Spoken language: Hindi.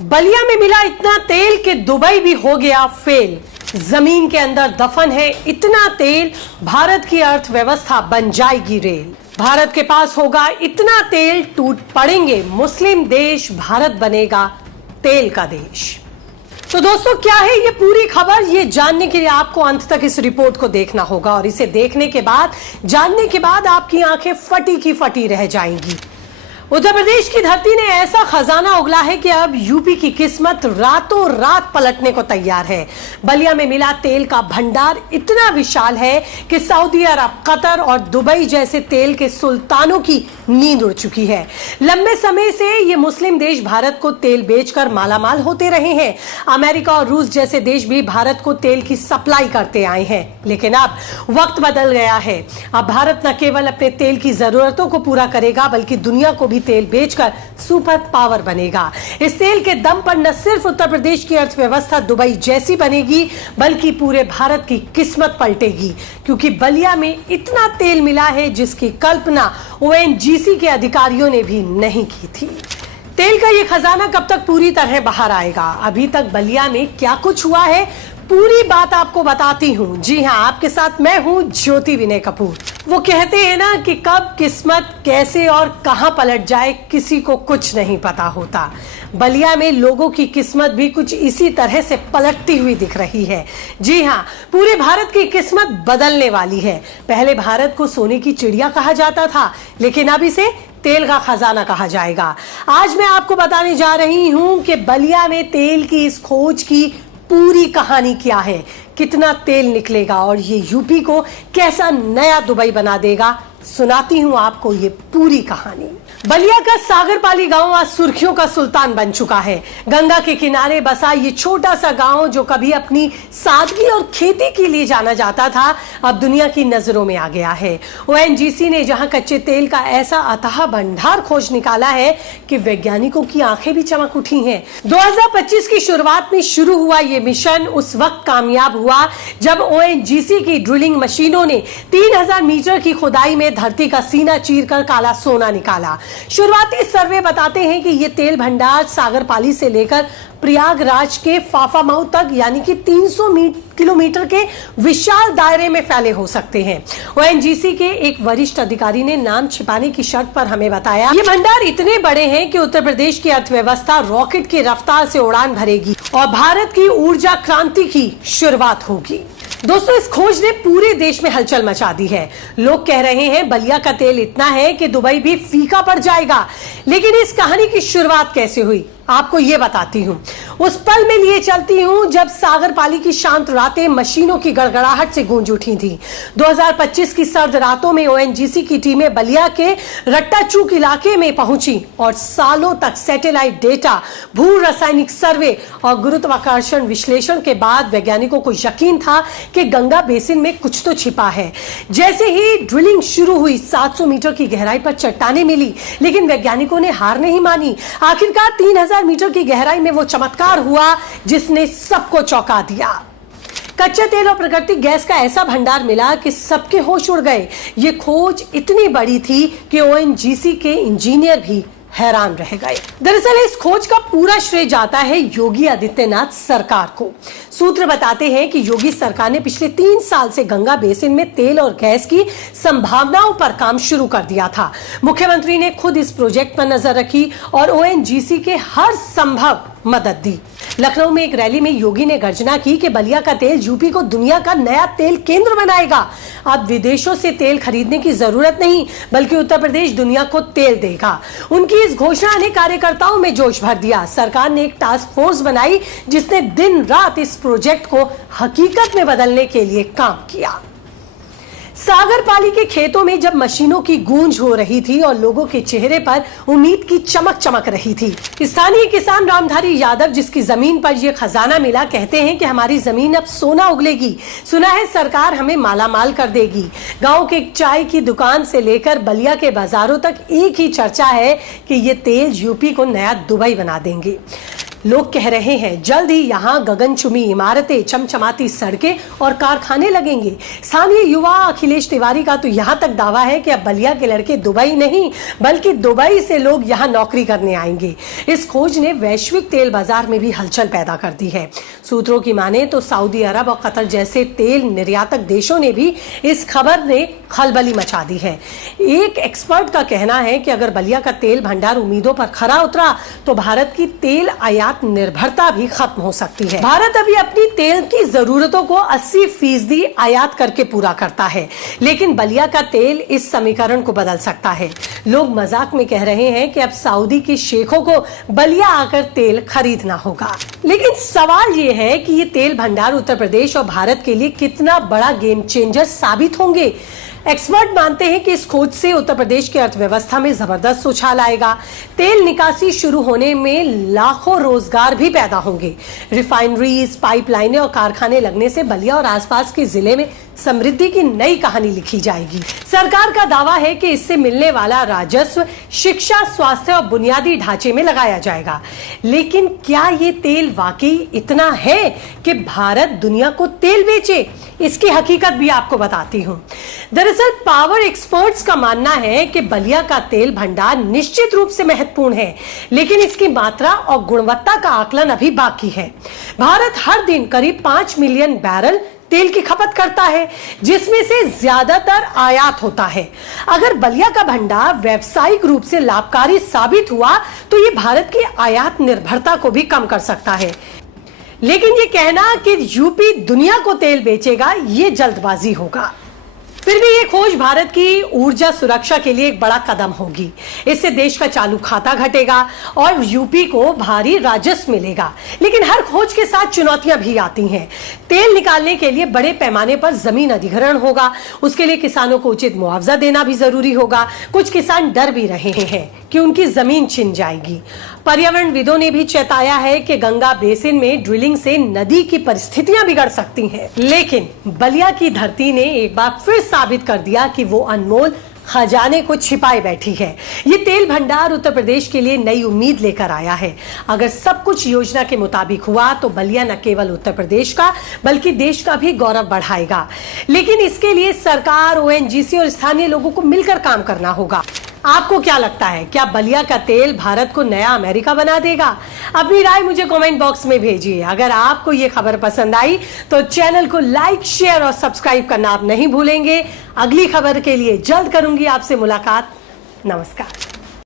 बलिया में मिला इतना तेल कि दुबई भी हो गया फेल। जमीन के अंदर दफन है इतना तेल, भारत की अर्थव्यवस्था बन जाएगी रेल। भारत के पास होगा इतना तेल, टूट पड़ेंगे मुस्लिम देश, भारत बनेगा तेल का देश। तो दोस्तों, क्या है ये पूरी खबर? ये जानने के लिए आपको अंत तक इस रिपोर्ट को देखना होगा और इसे देखने के बाद, जानने के बाद आपकी आंखें फटी की फटी रह जाएंगी। उत्तर प्रदेश की धरती ने ऐसा खजाना उगला है कि अब यूपी की किस्मत रातों रात पलटने को तैयार है। बलिया में मिला तेल का भंडार इतना विशाल है कि सऊदी अरब, कतर और दुबई जैसे तेल के सुल्तानों की नींद उड़ चुकी है। लंबे समय से ये मुस्लिम देश भारत को तेल बेचकर मालामाल होते रहे हैं। अमेरिका और रूस जैसे देश भी भारत को तेल की सप्लाई करते आए हैं, लेकिन अब वक्त बदल गया है। अब भारत न केवल अपने तेल की जरूरतों को पूरा करेगा, बल्कि दुनिया को भी तेल बेचकर सुपर पावर बनेगा। इस तेल के दम पर न सिर्फ उत्तर प्रदेश की अर्थव्यवस्था दुबई जैसी बनेगी, बल्कि पूरे भारत की किस्मत पलटेगी, क्योंकि बलिया में इतना तेल मिला है जिसकी कल्पना ओएनजीसी के अधिकारियों ने भी नहीं की थी। तेल का ये खजाना कब तक पूरी तरह बाहर आएगा? अभी तक बलिया में क्या कुछ हुआ है, पूरी बात आपको बताती हूँ। जी हाँ, आपके साथ मैं हूँ ज्योति विनय कपूर। वो कहते हैं ना कि कब किस्मत कैसे और कहां पलट जाए किसी को कुछ नहीं पता होता। बलिया में लोगों की किस्मत भी कुछ इसी तरह से पलटती हुई दिख रही है। जी हाँ, पूरे भारत की किस्मत बदलने वाली है। पहले भारत को सोने की चिड़िया कहा जाता था, लेकिन अब इसे तेल का खजाना कहा जाएगा। आज मैं आपको बताने जा रही हूं कि बलिया में तेल की इस खोज की पूरी कहानी क्या है, कितना तेल निकलेगा और ये यूपी को कैसा नया दुबई बना देगा। सुनाती हूं आपको ये पूरी कहानी। बलिया का सागरपाली गांव आज सुर्खियों का सुल्तान बन चुका है। गंगा के किनारे बसा ये छोटा सा गांव, जो कभी अपनी सादगी और खेती के लिए जाना जाता था, अब दुनिया की नजरों में आ गया है। ओएनजीसी ने जहां कच्चे तेल का ऐसा अथाह भंडार खोज निकाला है कि वैज्ञानिकों की आंखें भी चमक उठी हैं। 2025 की शुरुआत में शुरू हुआ ये मिशन उस वक्त कामयाब हुआ जब ओएनजीसी की ड्रिलिंग मशीनों ने 3000 मीटर की खुदाई में धरती का सीना चीरकर काला सोना निकाला। शुरुआती सर्वे बताते हैं कि ये तेल भंडार सागरपाली से लेकर प्रयागराज के फाफामऊ तक, यानी कि 300 किलोमीटर के विशाल दायरे में फैले हो सकते हैं। ओएनजीसी के एक वरिष्ठ अधिकारी ने नाम छिपाने की शर्त पर हमें बताया, ये भंडार इतने बड़े हैं कि उत्तर प्रदेश की अर्थव्यवस्था रॉकेट की रफ्तार से उड़ान भरेगी और भारत की ऊर्जा क्रांति की शुरुआत होगी। दोस्तों, इस खोज ने पूरे देश में हलचल मचा दी है। लोग कह रहे हैं बलिया का तेल इतना है कि दुबई भी फीका पड़ जाएगा। लेकिन इस कहानी की शुरुआत कैसे हुई, आपको ये बताती हूँ। उस पल में लिए चलती हूँ जब सागरपाली की शांत रातें मशीनों की गड़गड़ाहट से गूंज उठी थी। 2025 की सर्द रातों में ओएनजीसी की टीमें बलिया के रट्टाचूक इलाके में पहुंची और सालों तक सैटेलाइट डेटा, भू रासायनिक सर्वे और गुरुत्वाकर्षण विश्लेषण के बाद वैज्ञानिकों को यकीन था कि गंगा बेसिन में कुछ तो छिपा है। जैसे ही ड्रिलिंग शुरू हुई, 700 मीटर की गहराई पर चट्टानें मिली, लेकिन वैज्ञानिकों ने हार नहीं मानी। आखिरकार 3000 मीटर की गहराई में वो चमत्कार हुआ जिसने सबको चौंका दिया। कच्चे तेल और प्राकृतिक गैस का ऐसा भंडार मिला कि सबके होश उड़ गए। ये खोज इतनी बड़ी थी कि ओएनजीसी के इंजीनियर भी हैरान रह गए। दरअसल इस खोज का पूरा श्रेय जाता है योगी आदित्यनाथ सरकार को। सूत्र बताते हैं कि योगी सरकार ने पिछले 3 साल से गंगा बेसिन में तेल और गैस की संभावनाओं पर काम शुरू कर दिया था। मुख्यमंत्री ने खुद इस प्रोजेक्ट पर नजर रखी और ओएनजीसी के हर संभव मदद दी। लखनऊ में एक रैली में योगी ने गर्जना की कि बलिया का तेल यूपी को दुनिया का नया तेल केंद्र बनाएगा। अब विदेशों से तेल खरीदने की जरूरत नहीं, बल्कि उत्तर प्रदेश दुनिया को तेल देगा। उनकी इस घोषणा ने कार्यकर्ताओं में जोश भर दिया। सरकार ने एक टास्क फोर्स बनाई जिसने दिन रात इस प्रोजेक्ट को हकीकत में बदलने के लिए काम किया। सागरपाली के खेतों में जब मशीनों की गूंज हो रही थी और लोगों के चेहरे पर उम्मीद की चमक रही थी, स्थानीय किसान रामधारी यादव, जिसकी जमीन पर यह खजाना मिला, कहते हैं कि हमारी जमीन अब सोना उगलेगी। सुना है सरकार हमें मालामाल कर देगी। गांव के चाय की दुकान से लेकर बलिया के बाजारों तक एक ही चर्चा है कि ये तेल यूपी को नया दुबई बना देंगे। लोग कह रहे हैं जल्द ही यहाँ गगनचुंबी इमारतें, चमचमाती सड़कें और कारखाने लगेंगे। स्थानीय युवा अखिलेश तिवारी का तो यहाँ तक दावा है कि अब बलिया के लड़के दुबई नहीं बल्कि दुबई से लोग यहाँ नौकरी करने आएंगे। इस खोज ने वैश्विक तेल बाजार में भी हलचल पैदा कर दी है। सूत्रों की माने तो सऊदी अरब और कतर जैसे तेल निर्यातक देशों ने भी इस खबर ने खलबली मचा दी है। एक एक्सपर्ट का कहना है कि अगर बलिया का तेल भंडार उम्मीदों पर खरा उतरा तो भारत की तेल आयात निर्भरता भी खत्म हो सकती है। भारत अभी अपनी तेल की जरूरतों को 80% आयात करके पूरा करता है, लेकिन बलिया का तेल इस समीकरण को बदल सकता है। लोग मजाक में कह रहे हैं कि अब सऊदी के शेखों को बलिया आकर तेल खरीदना होगा। लेकिन सवाल यह है कि ये तेल भंडार उत्तर प्रदेश और भारत के लिए कितना बड़ा गेम चेंजर साबित होंगे। एक्सपर्ट मानते हैं कि इस खोज से उत्तर प्रदेश की अर्थव्यवस्था में जबरदस्त उछाल आएगा। तेल निकासी शुरू होने में लाखों रोजगार भी पैदा होंगे। रिफाइनरीज, पाइपलाइनें और कारखाने लगने से बलिया और आसपास के जिले में समृद्धि की नई कहानी लिखी जाएगी। सरकार का दावा है कि इससे मिलने वाला राजस्व शिक्षा, स्वास्थ्य और बुनियादी ढांचे में लगाया जाएगा। लेकिन क्या ये तेल वाकई इतना है कि भारत दुनिया को तेल बेचे? इसकी हकीकत भी आपको बताती हूं। दरअसल पावर एक्सपर्ट्स का मानना है कि बलिया का तेल भंडार निश्चित रूप से महत्वपूर्ण है, लेकिन इसकी मात्रा और गुणवत्ता का आकलन अभी बाकी है। भारत हर दिन करीब 5 मिलियन बैरल तेल की खपत करता है, जिसमें से ज्यादातर आयात होता है। अगर बलिया का भंडार व्यावसायिक रूप से लाभकारी साबित हुआ तो ये भारत की आयात निर्भरता को भी कम कर सकता है। लेकिन ये कहना कि यूपी दुनिया को तेल बेचेगा, ये जल्दबाजी होगा। फिर भी ये खोज भारत की ऊर्जा सुरक्षा के लिए एक बड़ा कदम होगी। इससे देश का चालू खाता घटेगा और यूपी को भारी राजस्व मिलेगा। लेकिन हर खोज के साथ चुनौतियां भी आती हैं। तेल निकालने के लिए बड़े पैमाने पर जमीन अधिग्रहण होगा, उसके लिए किसानों को उचित मुआवजा देना भी जरूरी होगा। कुछ किसान डर भी रहे हैं कि उनकी जमीन छिन जाएगी। पर्यावरणविदों ने भी चेताया है कि गंगा बेसिन में ड्रिलिंग से नदी की परिस्थितियां बिगड़ सकती हैं। लेकिन बलिया की धरती ने एक बार फिर साबित कर दिया कि वो अनमोल खजाने को छिपाए बैठी है। ये तेल भंडार उत्तर प्रदेश के लिए नई उम्मीद लेकर आया है। अगर सब कुछ योजना के मुताबिक हुआ तो बलिया न केवल उत्तर प्रदेश का बल्कि देश का भी गौरव बढ़ाएगा। लेकिन इसके लिए सरकार, ओएनजीसी और स्थानीय लोगों को मिलकर काम करना होगा। आपको क्या लगता है, क्या बलिया का तेल भारत को नया अमेरिका बना देगा? अपनी राय मुझे कमेंट बॉक्स में भेजिए। अगर आपको ये खबर पसंद आई तो चैनल को लाइक, शेयर और सब्सक्राइब करना आप नहीं भूलेंगे। अगली खबर के लिए जल्द करूंगी आपसे मुलाकात। नमस्कार।